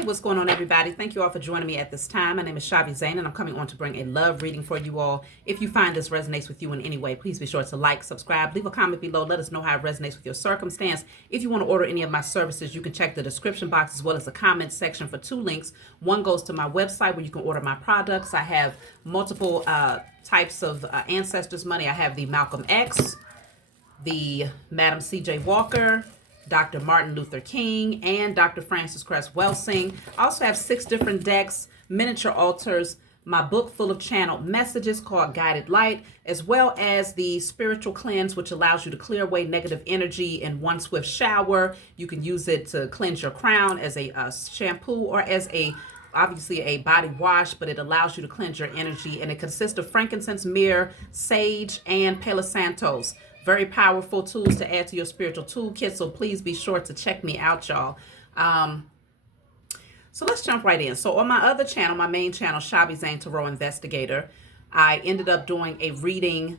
Hey, what's going on, everybody? Thank you all for joining me at this time. My name is Shavi Zane, and I'm coming on to bring a love reading for you all. If you find this resonates with you in any way, please be sure to like, subscribe, leave a comment below. Let us know how it resonates with your circumstance. If you want to order any of my services, you can check the description box as well as the comment section for two links. One goes to my website where you can order my products. I have multiple types of ancestors money. I have the Malcolm X, the Madam C.J. Walker, Dr. Martin Luther King, and Dr. Francis Cress Welsing. I also have 6 different decks, miniature altars, my book full of channeled messages called Guided Light, as well as the spiritual cleanse, which allows you to clear away negative energy in one swift shower. You can use it to cleanse your crown as a shampoo or as obviously a body wash, but it allows you to cleanse your energy, and it consists of frankincense, myrrh, sage, and Palo Santos. Very powerful tools to add to your spiritual toolkit, so please be sure to check me out, y'all. So let's jump right in. So on my other channel, my main channel, Shavi Zane Tarot Investigator, I ended up doing a reading,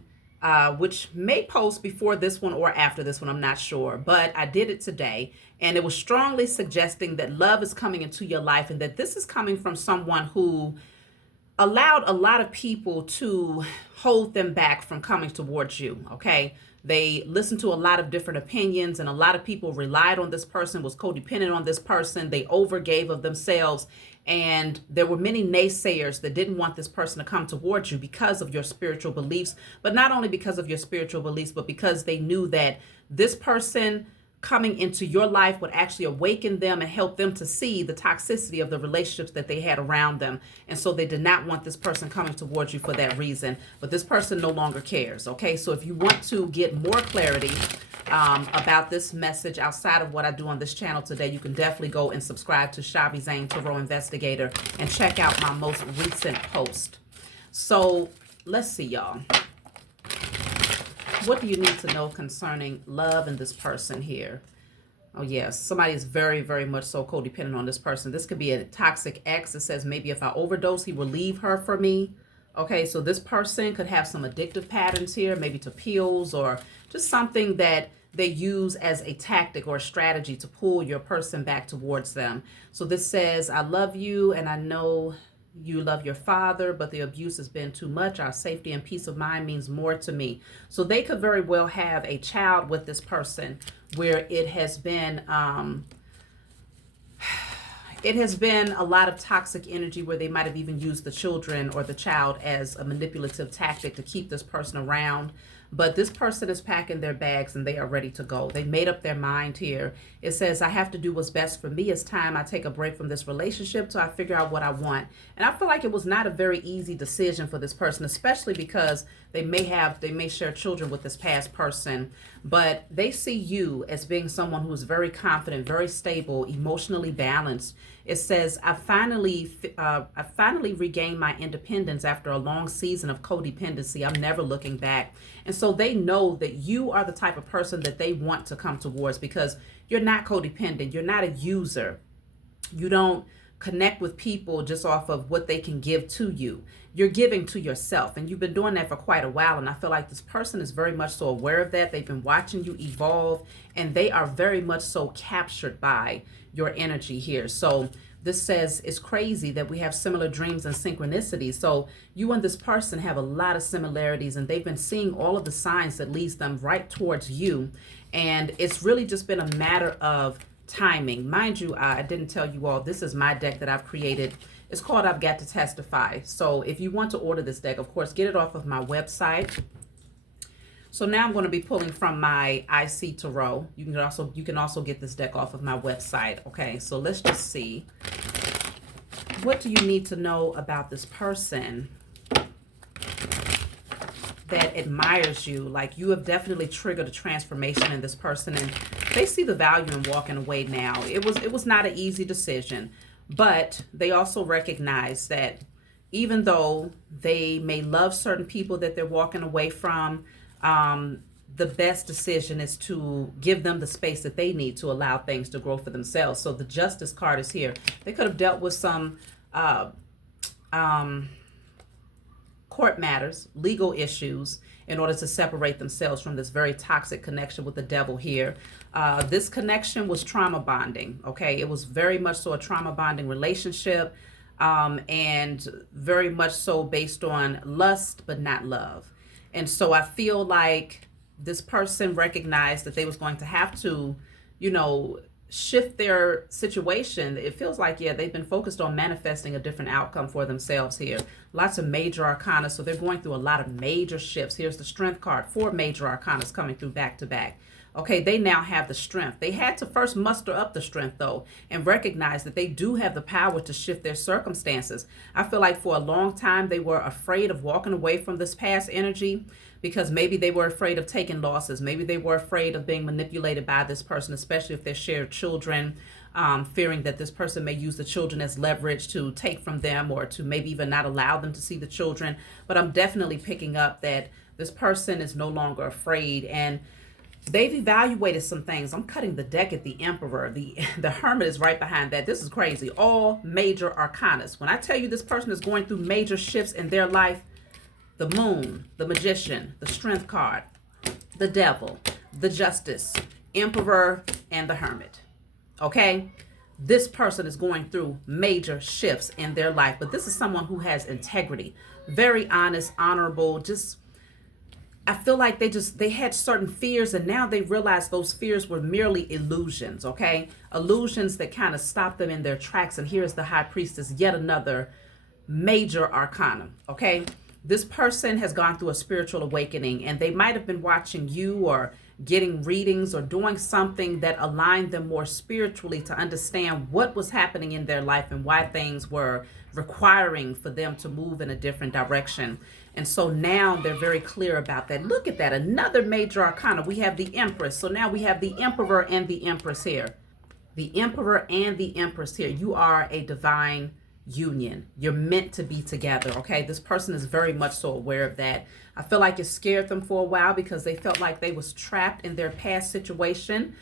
which may post before this one or after this one, I'm not sure, but I did it today, and it was strongly suggesting that love is coming into your life, and that this is coming from someone who allowed a lot of people to hold them back from coming towards you, okay? They listened to a lot of different opinions, and a lot of people relied on this person, was codependent on this person. They overgave of themselves, and there were many naysayers that didn't want this person to come towards you because of your spiritual beliefs, but not only because of your spiritual beliefs, but because they knew that this person coming into your life would actually awaken them and help them to see the toxicity of the relationships that they had around them. And so they did not want this person coming towards you for that reason. But this person no longer cares. Okay, so if you want to get more clarity about this message outside of what I do on this channel today, you can definitely go and subscribe to Shavi Zane Tarot Investigator and check out my most recent post. So let's see, y'all. What do you need to know concerning love and this person here? Oh, yes. Somebody is very, very much so codependent on this person. This could be a toxic ex that says maybe if I overdose, he will leave her for me. Okay, so this person could have some addictive patterns here, maybe to pills or just something that they use as a tactic or a strategy to pull your person back towards them. So this says, I love you and I know you love your father, but the abuse has been too much. Our safety and peace of mind means more to me. So they could very well have a child with this person where it has been a lot of toxic energy, where they might have even used the children or the child as a manipulative tactic to keep this person around. But this person is packing their bags and they are ready to go. They made up their mind here. It says, I have to do what's best for me. It's time I take a break from this relationship till I figure out what I want. And I feel like it was not a very easy decision for this person, especially because they may share children with this past person, but they see you as being someone who is very confident, very stable, emotionally balanced. It says, I finally regained my independence after a long season of codependency. I'm never looking back. And so they know that you are the type of person that they want to come towards, because you're not codependent. You're not a user. You don't connect with people just off of what they can give to you. You're giving to yourself, and you've been doing that for quite a while. And I feel like this person is very much so aware of that. They've been watching you evolve, and they are very much so captured by your energy here. So this says it's crazy that we have similar dreams and synchronicities. So you and this person have a lot of similarities, and they've been seeing all of the signs that leads them right towards you. And it's really just been a matter of timing. Mind you, I didn't tell you all, this is my deck that I've created. It's called I've Got to Testify. So if you want to order this deck, of course, get it off of my website. So now I'm going to be pulling from my IC Tarot. You can also get this deck off of my website. Okay, so let's just see. What do you need to know about this person that admires you? Like, you have definitely triggered a transformation in this person, and they see the value in walking away now. It was not an easy decision, but they also recognize that even though they may love certain people that they're walking away from, the best decision is to give them the space that they need to allow things to grow for themselves. So the Justice card is here. They could have dealt with some court court matters, legal issues, in order to separate themselves from this very toxic connection with the devil here. This connection was trauma bonding, okay? It was very much so a trauma bonding relationship, and very much so based on lust, but not love. And so I feel like this person recognized that they was going to have to, shift their situation. It feels like, yeah, they've been focused on manifesting a different outcome for themselves here. Lots of major arcana, so they're going through a lot of major shifts. Here's the strength card, 4 major arcanas coming through back to back. Okay, they now have the strength. They had to first muster up the strength, though, and recognize that they do have the power to shift their circumstances. I feel like for a long time, they were afraid of walking away from this past energy because maybe they were afraid of taking losses. Maybe they were afraid of being manipulated by this person, especially if they're shared children, fearing that this person may use the children as leverage to take from them or to maybe even not allow them to see the children. But I'm definitely picking up that this person is no longer afraid, and they've evaluated some things. I'm cutting the deck at the Emperor. The Hermit is right behind that. This is crazy. All major arcanas. When I tell you this person is going through major shifts in their life, the Moon, the Magician, the Strength card, the Devil, the Justice, Emperor, and the Hermit. Okay? This person is going through major shifts in their life, but this is someone who has integrity, very honest, honorable, just I feel like they had certain fears, and now they realize those fears were merely illusions, okay? Illusions that kind of stopped them in their tracks. And here's the High Priestess, yet another major arcana, okay? This person has gone through a spiritual awakening, and they might have been watching you or getting readings or doing something that aligned them more spiritually to understand what was happening in their life and why things were requiring for them to move in a different direction. And so now they're very clear about that. Look at that, another major arcana. We have the Empress. So now we have the Emperor and the Empress here. The Emperor and the Empress here. You are a divine union. You're meant to be together, okay? This person is very much so aware of that. I feel like it scared them for a while because they felt like they was trapped in their past situation,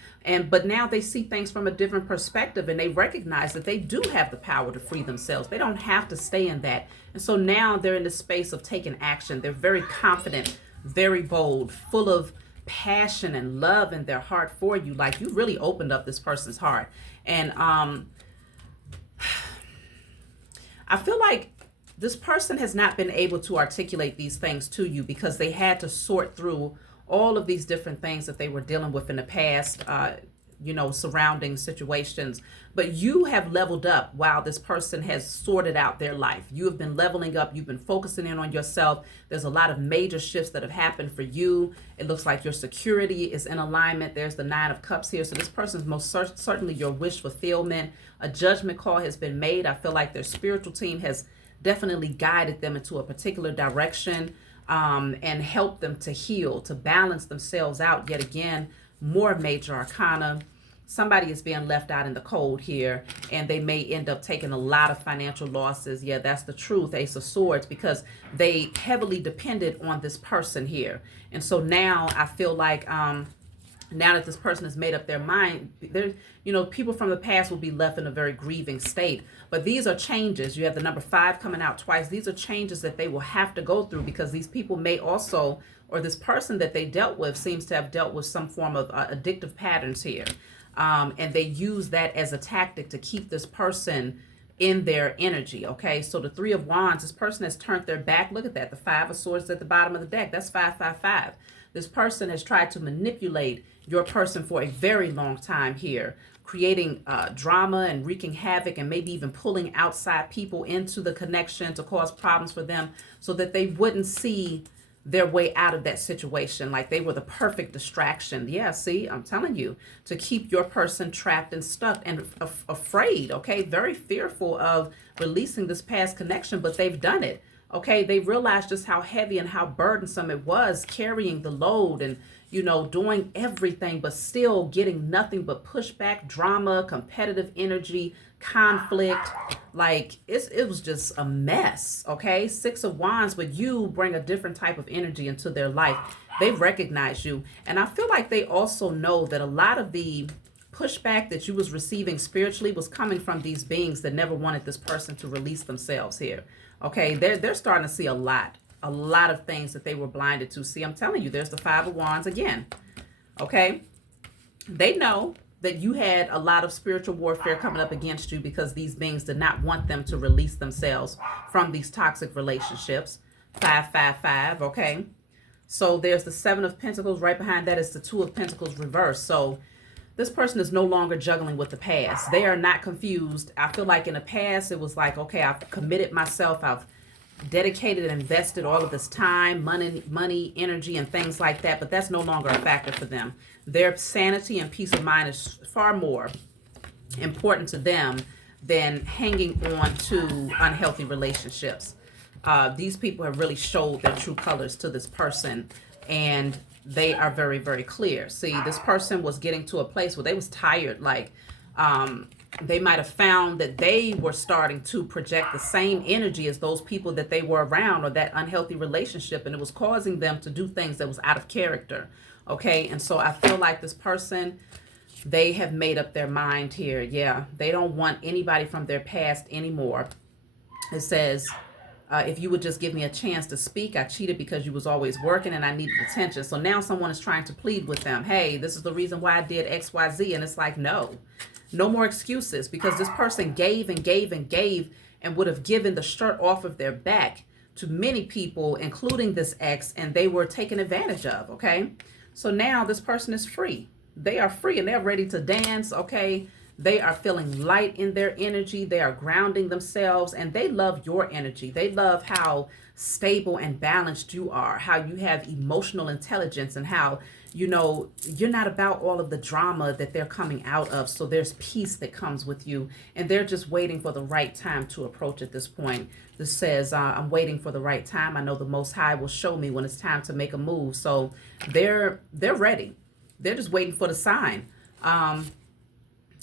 but now they see things from a different perspective, and they recognize that they do have the power to free themselves. They don't have to stay in that. And so now they're in the space of taking action. They're very confident, very bold, full of passion and love in their heart for you. Like, you really opened up this person's heart. And I feel like this person has not been able to articulate these things to you because they had to sort through all of these different things that they were dealing with in the past, surrounding situations. But you have leveled up while this person has sorted out their life. You have been leveling up. You've been focusing in on yourself. There's a lot of major shifts that have happened for you. It looks like your security is in alignment. There's the 9 of Cups here. So this person is most certainly your wish fulfillment. A judgment call has been made. I feel like their spiritual team has definitely guided them into a particular direction, and helped them to heal, to balance themselves out. Yet again, more major arcana. Somebody is being left out in the cold here, and they may end up taking a lot of financial losses. Yeah, that's the truth, Ace of Swords, because they heavily depended on this person here. And so now I feel like now that this person has made up their mind, people from the past will be left in a very grieving state. But these are changes. You have the number 5 coming out twice. These are changes that they will have to go through, because these people may also, or this person that they dealt with seems to have dealt with some form of addictive patterns here. And they use that as a tactic to keep this person in their energy, okay? So the 3 of Wands, this person has turned their back. Look at that. The 5 of Swords at the bottom of the deck. That's 555. This person has tried to manipulate your person for a very long time here, creating drama and wreaking havoc, and maybe even pulling outside people into the connection to cause problems for them so that they wouldn't see their way out of that situation. Like they were the perfect distraction. Yeah, see, I'm telling you, to keep your person trapped and stuck and afraid, okay? Very fearful of releasing this past connection, but they've done it. Okay, they realized just how heavy and how burdensome it was carrying the load and, doing everything, but still getting nothing but pushback, drama, competitive energy, conflict. Like it was just a mess. Okay, 6 of Wands, but you bring a different type of energy into their life. They recognize you. And I feel like they also know that a lot of the pushback that you was receiving spiritually was coming from these beings that never wanted this person to release themselves here. Okay, they're starting to see a lot a lot of things that they were blinded to. See, I'm telling you, there's the Five of Wands again. Okay. They know that you had a lot of spiritual warfare coming up against you because these beings did not want them to release themselves from these toxic relationships. 555, okay? So there's the Seven of Pentacles. Right behind that is the Two of Pentacles reversed. So this person is no longer juggling with the past. They are not confused. I feel like in the past, it was like, okay, I've committed myself. I've dedicated and invested all of this time, money, energy, and things like that. But that's no longer a factor for them. Their sanity and peace of mind is far more important to them than hanging on to unhealthy relationships. These people have really showed their true colors to this person, and they are very, very clear. See, this person was getting to a place where they was tired. Like, they might have found that they were starting to project the same energy as those people that they were around, or that unhealthy relationship, and it was causing them to do things that was out of character. Okay, and so I feel like this person, they have made up their mind here. Yeah, they don't want anybody from their past anymore. It says, if you would just give me a chance to speak, I cheated because you was always working and I needed attention. So now someone is trying to plead with them. Hey, this is the reason why I did X, Y, Z. And it's like, no more excuses, because this person gave and gave and gave and would have given the shirt off of their back to many people, including this ex, and they were taken advantage of. Okay. So now this person is free. They are free and they're ready to dance. Okay. They are feeling light in their energy. They are grounding themselves, and they love your energy. They love how stable and balanced you are, how you have emotional intelligence, and how, you know, you're not about all of the drama that they're coming out of. So there's peace that comes with you, and they're just waiting for the right time to approach at this point. This says, I'm waiting for the right time. I know the Most High will show me when it's time to make a move. So they're ready. They're just waiting for the sign.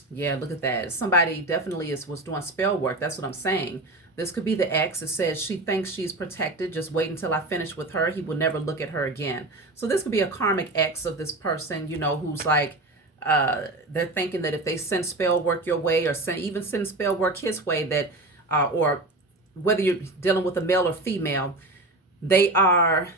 Yeah, look at that. Somebody definitely was doing spell work. That's what I'm saying. This could be the ex. It says she thinks she's protected. Just wait until I finish with her. He will never look at her again. So this could be a karmic ex of this person, you know, who's like, they're thinking that if they send spell work your way, or even send spell work his way, that, or whether you're dealing with a male or female, they are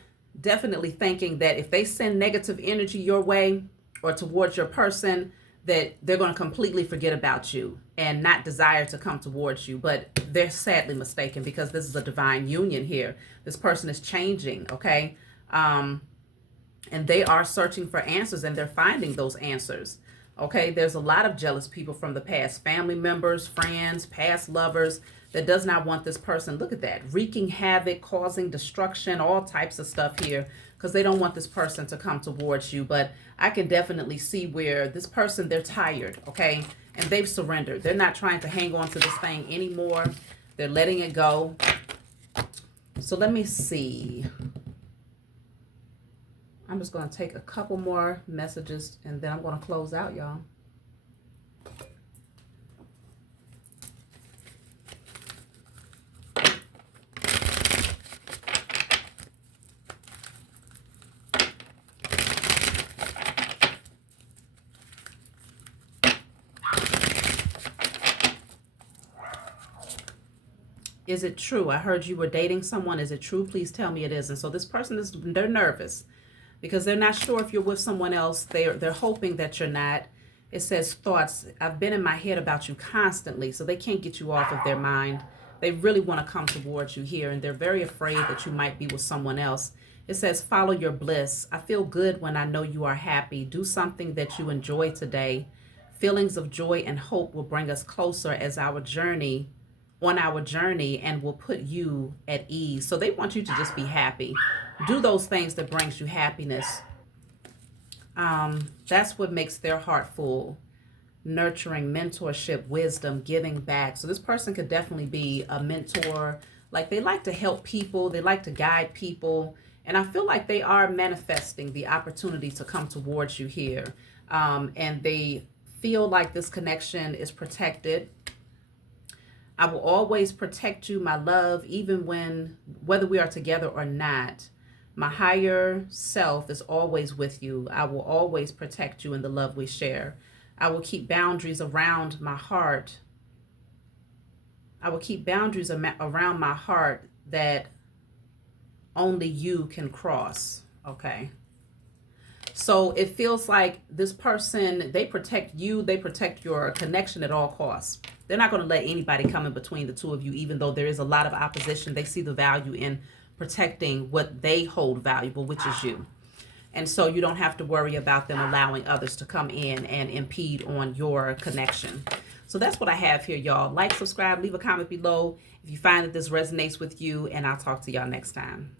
definitely thinking that if they send negative energy your way or towards your person, that they're going to completely forget about you and not desire to come towards you. But they're sadly mistaken, because this is a divine union here. This person is changing, okay? And they are searching for answers, and they're finding those answers, okay? There's a lot of jealous people from the past, family members, friends, past lovers, that does not want this person. Look at that, wreaking havoc, causing destruction, all types of stuff here, because they don't want this person to come towards you. But I can definitely see where this person, they're tired, okay? And they've surrendered. They're not trying to hang on to this thing anymore. They're letting it go. So let me see. I'm just going to take a couple more messages, and then I'm going to close out, y'all. Is it true? I heard you were dating someone. Is it true? Please tell me it isn't. So this person they're nervous because they're not sure if you're with someone else. They're hoping that you're not. It says thoughts. I've been in my head about you constantly, so they can't get you off of their mind. They really want to come towards you here, and they're very afraid that you might be with someone else. It says follow your bliss. I feel good when I know you are happy. Do something that you enjoy today. Feelings of joy and hope will bring us closer as our journey and will put you at ease. So they want you to just be happy. Do those things that brings you happiness. That's what makes their heart full. Nurturing, mentorship, wisdom, giving back. So this person could definitely be a mentor. Like, they like to help people. They like to guide people. And I feel like they are manifesting the opportunity to come towards you here. And they feel like this connection is protected. I will always protect you, my love, even whether we are together or not. My higher self is always with you. I will always protect you in the love we share. I will keep boundaries around my heart. I will keep boundaries around my heart that only you can cross. Okay. So it feels like this person, they protect you, they protect your connection at all costs. They're not going to let anybody come in between the two of you, even though there is a lot of opposition. They see the value in protecting what they hold valuable, which is you. And so you don't have to worry about them allowing others to come in and impede on your connection. So that's what I have here, y'all. Like, subscribe, leave a comment below if you find that this resonates with you, and I'll talk to y'all next time.